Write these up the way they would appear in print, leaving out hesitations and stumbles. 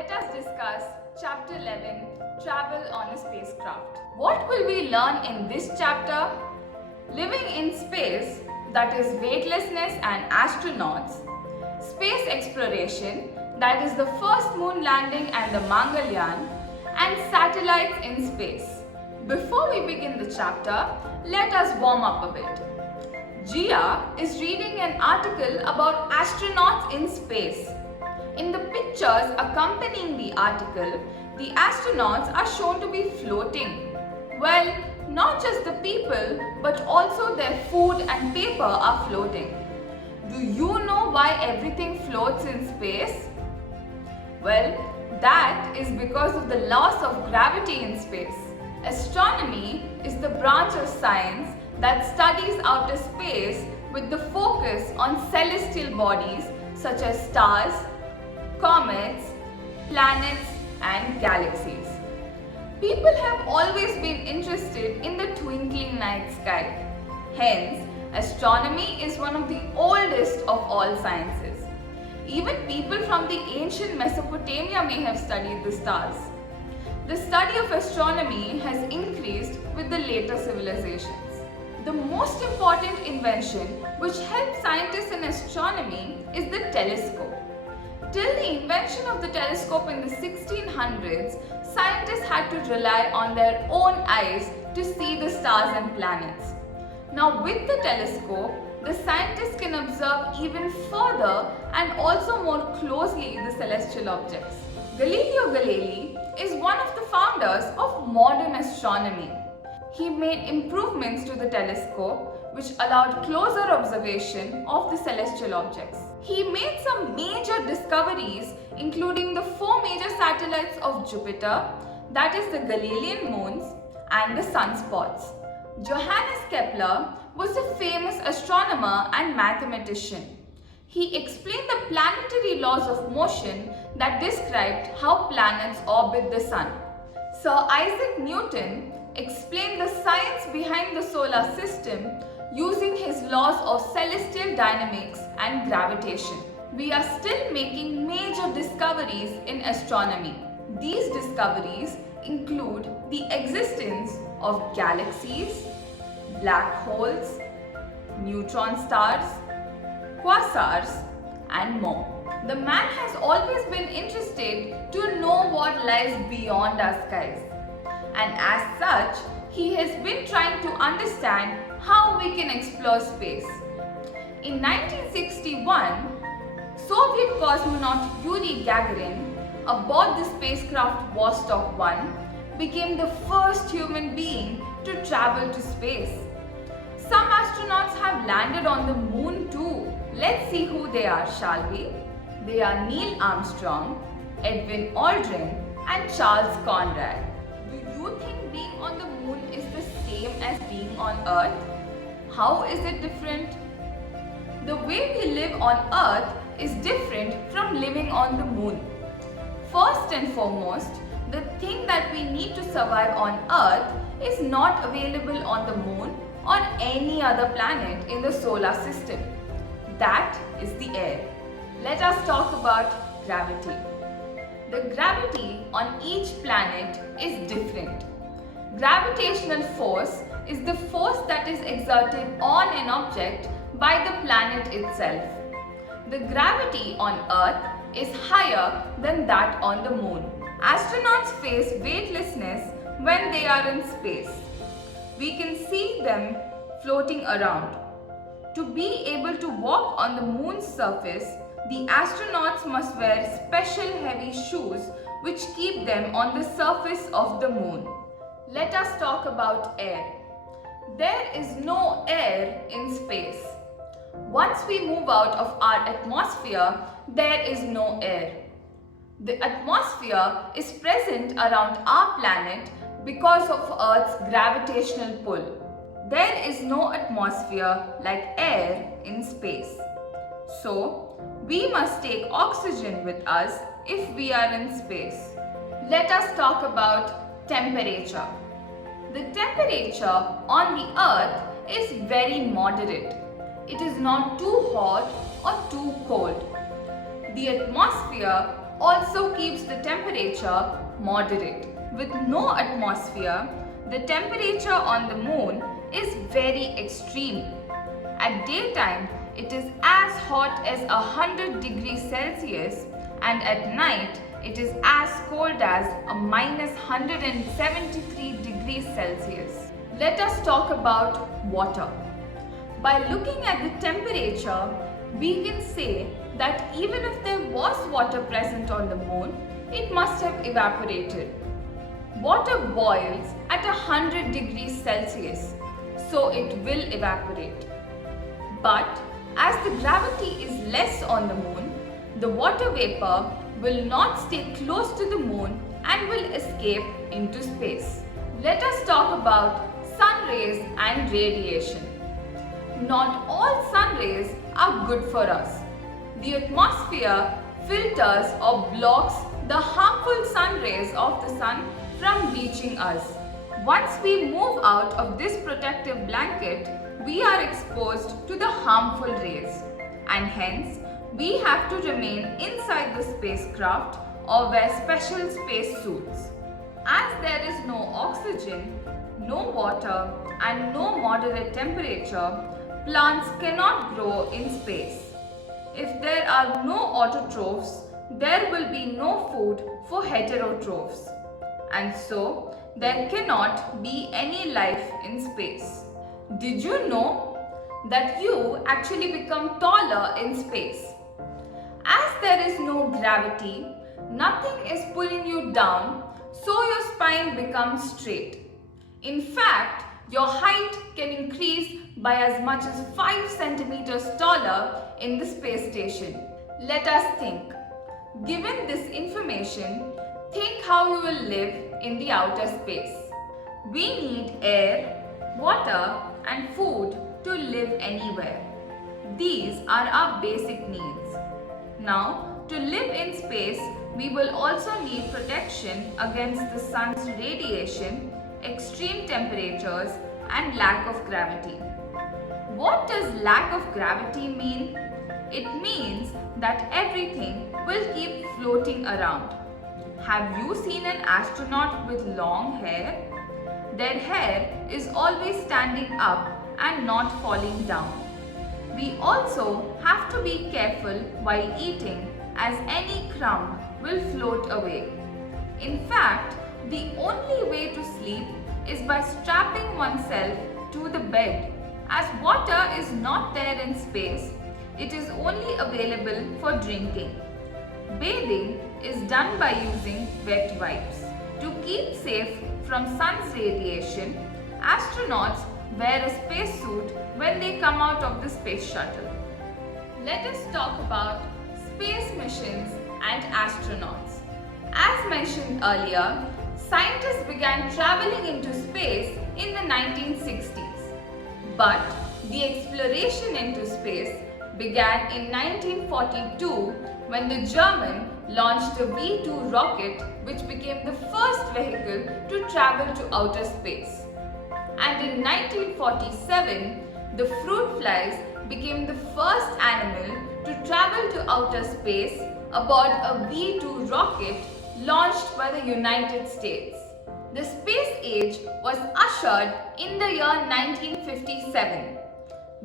let us discuss Chapter 11, Travel on a Spacecraft. What will we learn in this chapter? Living in space, that is weightlessness and astronauts, space exploration, that is the first moon landing and the Mangalyaan, and satellites in space. Before we begin the chapter, let us warm up a bit. Jia is reading an article about astronauts in space. In the pictures accompanying the article, the astronauts are shown to be floating. Well, not just the people, but also their food and paper are floating. Do you know why everything floats in space? Well, that is because of the loss of gravity in space. Astronomy is the branch of science that studies outer space with the focus on celestial bodies such as stars, comets, planets, and galaxies. People have always been interested in the twinkling night sky. Hence, astronomy is one of the oldest of all sciences. Even people from the ancient Mesopotamia may have studied the stars. The study of astronomy has increased with the later civilizations. The most important invention which helped scientists in astronomy is the telescope. Till the invention of the telescope in the 1600s, scientists had to rely on their own eyes to see the stars and planets. Now with the telescope, the scientists can observe even further and also more closely the celestial objects. Galileo Galilei is one of the founders of modern astronomy. He made improvements to the telescope which allowed closer observation of the celestial objects. He made some major discoveries including the 4 major satellites of Jupiter, that is the Galilean moons and the sunspots. Johannes Kepler was a famous astronomer and mathematician. He explained the planetary laws of motion that described how planets orbit the sun. Sir Isaac Newton explained the science behind the solar system using his laws of celestial dynamics and gravitation. We are still making major discoveries in astronomy. These discoveries include the existence of galaxies, black holes, neutron stars, quasars, and more. The man has always been interested to know what lies beyond our skies. And as such, he has been trying to understand how we can explore space. In 1961, Soviet cosmonaut Yuri Gagarin, aboard the spacecraft Vostok 1, became the first human being to travel to space. Some astronauts have landed on the moon too. Let's see who they are, shall we? They are Neil Armstrong, Edwin Aldrin, and Charles Conrad. Do you think being on the moon is the same as being on Earth? How is it different? The way we live on Earth is different from living on the moon. First and foremost, the thing that we need to survive on Earth is not available on the moon or any other planet in the solar system. That is the air. Let us talk about gravity. The gravity on each planet is different. Gravitational force is the force that is exerted on an object by the planet itself. The gravity on Earth is higher than that on the moon. Astronauts face weightlessness when they are in space. We can see them floating around. To be able to walk on the moon's surface, the astronauts must wear special heavy shoes which keep them on the surface of the moon. Let us talk about air. There is no air in space. Once we move out of our atmosphere, there is no air. The atmosphere is present around our planet because of Earth's gravitational pull. There is no atmosphere like air in space. So, we must take oxygen with us if we are in space. Let us talk about temperature. The temperature on the Earth is very moderate. It is not too hot or too cold. The atmosphere also keeps the temperature moderate. With no atmosphere, the temperature on the moon is very extreme. At daytime, it is as hot as 100 degrees Celsius, and at night, it is as cold as a minus 173 degrees Celsius. Let us talk about water. By looking at the temperature, we can say that even if there was water present on the moon, it must have evaporated. Water boils at 100 degrees Celsius, so it will evaporate. But as the gravity is less on the moon, the water vapor will not stay close to the moon and will escape into space. Let us talk about sun rays and radiation. Not all sun rays are good for us. The atmosphere filters or blocks the harmful sun rays of the sun from reaching us. Once we move out of this protective blanket, we are exposed to the harmful rays, and hence we have to remain inside the spacecraft or wear special space suits. As there is no oxygen, no water, and no moderate temperature, plants cannot grow in space. If there are no autotrophs, there will be no food for heterotrophs, and so there cannot be any life in space. Did you know that you actually become taller in space? As there is no gravity, nothing is pulling you down, so your spine becomes straight. In fact, your height can increase by as much as 5 centimeters taller in the space station. Let us think. Given this information, think how you will live in the outer space. We need air, water, and food to live anywhere. These are our basic needs. Now, to live in space, we will also need protection against the sun's radiation, extreme temperatures, and lack of gravity. What does lack of gravity mean? It means that everything will keep floating around. Have you seen an astronaut with long hair? Their hair is always standing up and not falling down. We also have to be careful while eating, as any crumb will float away. In fact, the only way to sleep is by strapping oneself to the bed. As water is not there in space, it is only available for drinking. Bathing is done by using wet wipes. To keep safe from sun's radiation, astronauts wear a spacesuit when they come out of the space shuttle. Let us talk about space missions and astronauts. As mentioned earlier, scientists began traveling into space in the 1960s. But the exploration into space began in 1942 when the German launched a V-2 rocket, which became the first vehicle to travel to outer space. And in 1947, the fruit flies became the first animal to travel to outer space aboard a V-2 rocket launched by the United States. The space age was ushered in the year 1957.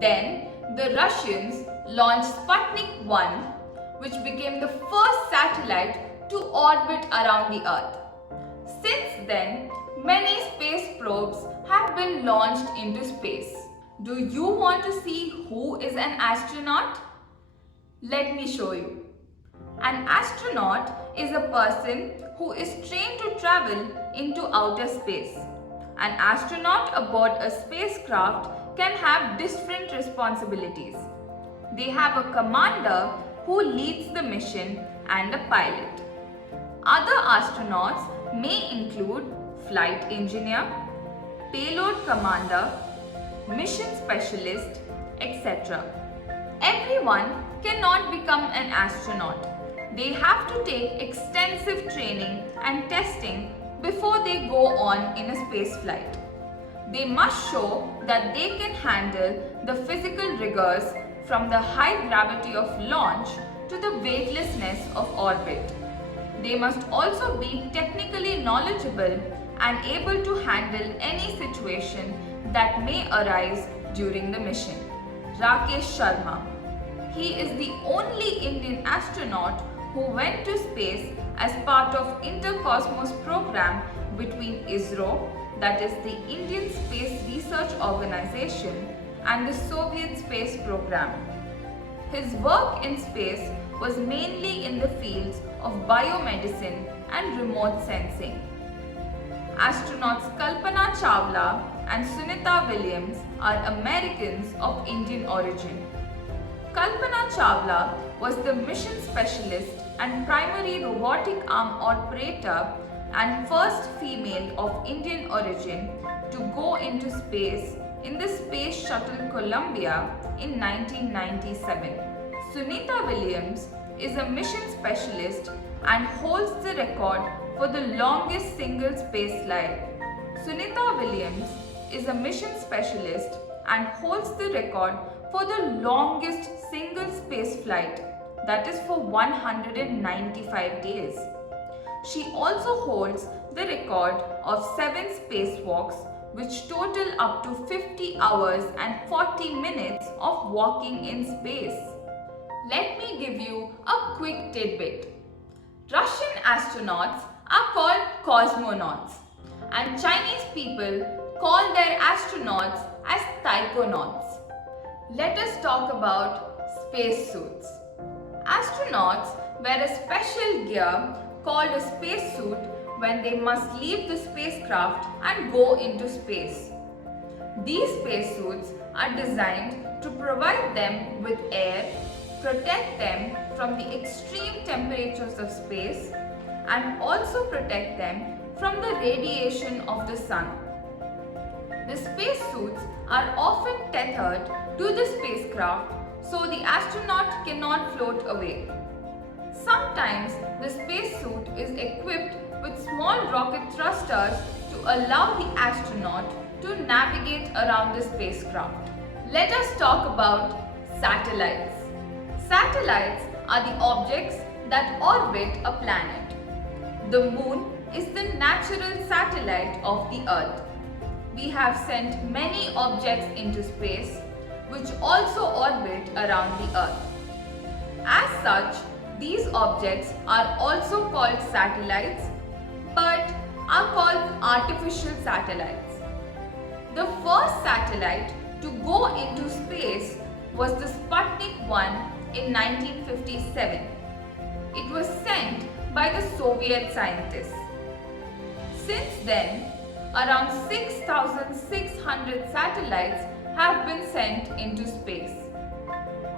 Then, the Russians launched Sputnik 1, which became the first satellite to orbit around the Earth. Since then, many space probes have been launched into space. Do you want to see who is an astronaut? Let me show you. An astronaut is a person who is trained to travel into outer space. An astronaut aboard a spacecraft can have different responsibilities. They have a commander who leads the mission and a pilot. Other astronauts may include flight engineer, payload commander, mission specialist, etc. Everyone cannot become an astronaut. They have to take extensive training and testing before they go on in a space flight. They must show that they can handle the physical rigors from the high gravity of launch to the weightlessness of orbit. They must also be technically knowledgeable and able to handle any situation that may arise during the mission. Rakesh Sharma. He is the only Indian astronaut who went to space as part of Intercosmos program between ISRO, that is the Indian Space Research Organization, and the Soviet space program. His work in space was mainly in the fields of biomedicine and remote sensing. Astronauts Kalpana Chawla and Sunita Williams are Americans of Indian origin. Kalpana Chawla was the mission specialist and primary robotic arm operator and first female of Indian origin to go into space in the Space Shuttle Columbia in 1997. Sunita Williams is a mission specialist and holds the record for the longest single space flight. Sunita Williams is a mission specialist and holds the record for the longest single space flight, that is for 195 days. She also holds the record of 7 spacewalks, which total up to 50 hours and 40 minutes of walking in space. Let me give you a quick tidbit. Russian astronauts are called cosmonauts, and Chinese people call their astronauts as taikonauts. Let us talk about spacesuits. Astronauts wear a special gear called a spacesuit when they must leave the spacecraft and go into space. These spacesuits are designed to provide them with air, protect them from the extreme temperatures of space, and also protect them from the radiation of the sun. The spacesuits are often tethered to the spacecraft so the astronaut cannot float away. Sometimes the spacesuit is equipped with small rocket thrusters to allow the astronaut to navigate around the spacecraft. Let us talk about satellites. Satellites are the objects that orbit a planet. The moon is the natural satellite of the Earth. We have sent many objects into space which also orbit around the Earth. As such, these objects are also called satellites but are called artificial satellites. The first satellite to go into space was the Sputnik 1 in 1957. It was sent by the Soviet scientists. Since then, around 6,600 satellites have been sent into space.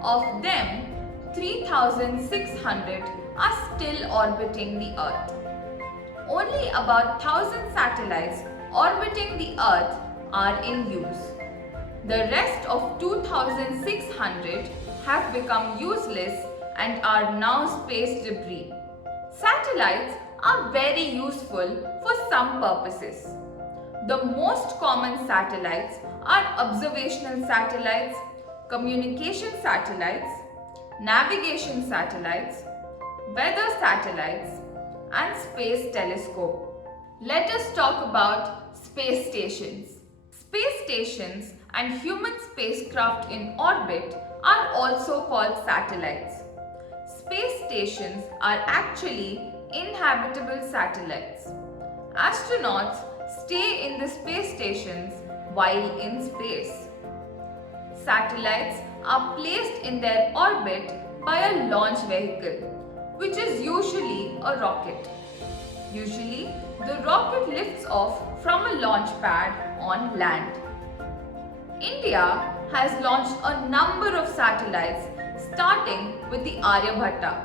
Of them, 3,600 are still orbiting the Earth. Only about 1,000 satellites orbiting the Earth are in use. The rest of 2,600 have become useless and are now space debris. Satellites are very useful for some purposes. The most common satellites are observational satellites, communication satellites, navigation satellites, weather satellites, and space telescope. Let us talk about space stations. Space stations and human spacecraft in orbit are also called satellites. Space stations are actually inhabitable satellites. Astronauts stay in the space stations while in space. Satellites are placed in their orbit by a launch vehicle, which is usually a rocket. Usually, the rocket lifts off from a launch pad on land. India has launched a number of satellites starting with the Aryabhatta,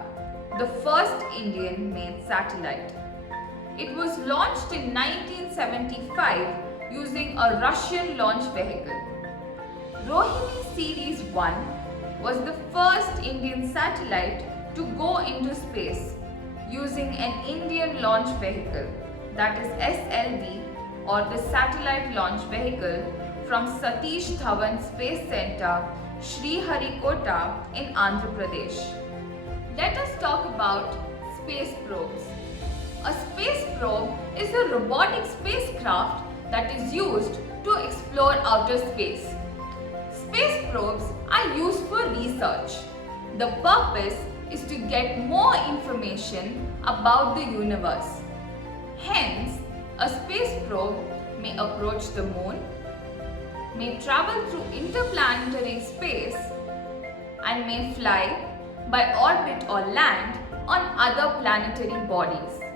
the first Indian-made satellite. It was launched in 1975 using a Russian launch vehicle. Rohini Series 1 was the first Indian satellite to go into space using an Indian launch vehicle, that is SLV, or the Satellite Launch Vehicle, from Satish Dhawan Space Center, Sriharikota in Andhra Pradesh. Let us talk about space probes. A space probe is a robotic spacecraft that is used to explore outer space. Space probes are used for research. The purpose is to get more information about the universe. Hence, a space probe may approach the moon, may travel through interplanetary space, and may fly by orbit or land on other planetary bodies.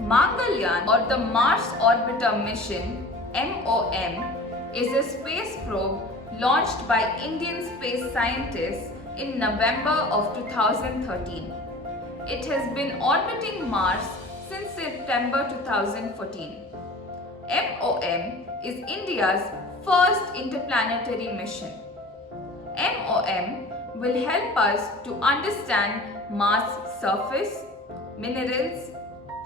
Mangalyaan, or the Mars Orbiter Mission (MOM), is a space probe launched by Indian space scientists in November of 2013. It has been orbiting Mars since September 2014. MOM is India's first interplanetary mission. MOM will help us to understand Mars' surface, minerals,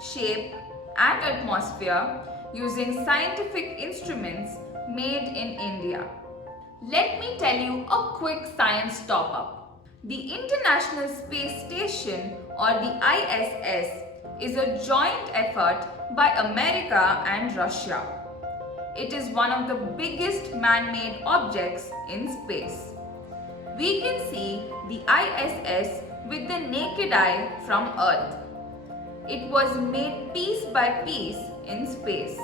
shape and atmosphere using scientific instruments made in India. Let me tell you a quick science top-up. The International Space Station, or the ISS, is a joint effort by America and Russia. It is one of the biggest man-made objects in space. We can see the ISS with the naked eye from Earth. It was made piece by piece in space.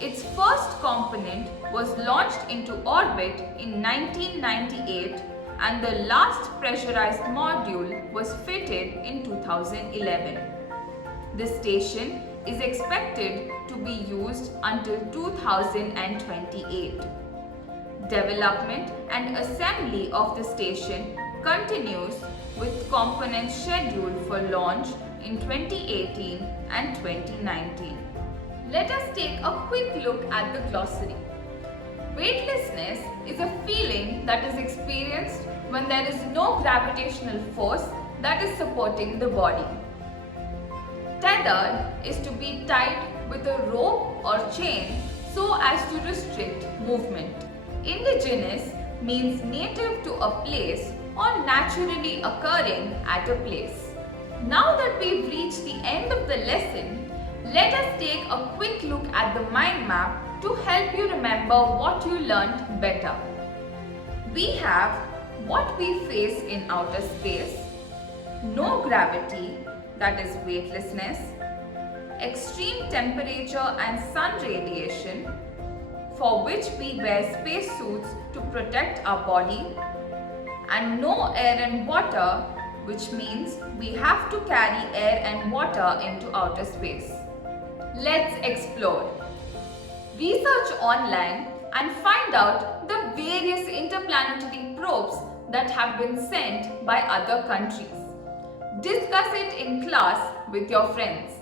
Its first component was launched into orbit in 1998 and the last pressurized module was fitted in 2011. The station is expected to be used until 2028. Development and assembly of the station continues with components scheduled for launch in 2018 and 2019. Let us take a quick look at the glossary. Weightlessness is a feeling that is experienced when there is no gravitational force that is supporting the body. Tethered is to be tied with a rope or chain so as to restrict movement. Indigenous means native to a place or naturally occurring at a place. Now that we've reached the end of the lesson, let us take a quick look at the mind map to help you remember what you learnt better. We have what we face in outer space, no gravity, that is weightlessness, extreme temperature and sun radiation, for which we wear space suits to protect our body, and no air and water, which means we have to carry air and water into outer space. Let's explore. Research online and find out the various interplanetary probes that have been sent by other countries. Discuss it in class with your friends.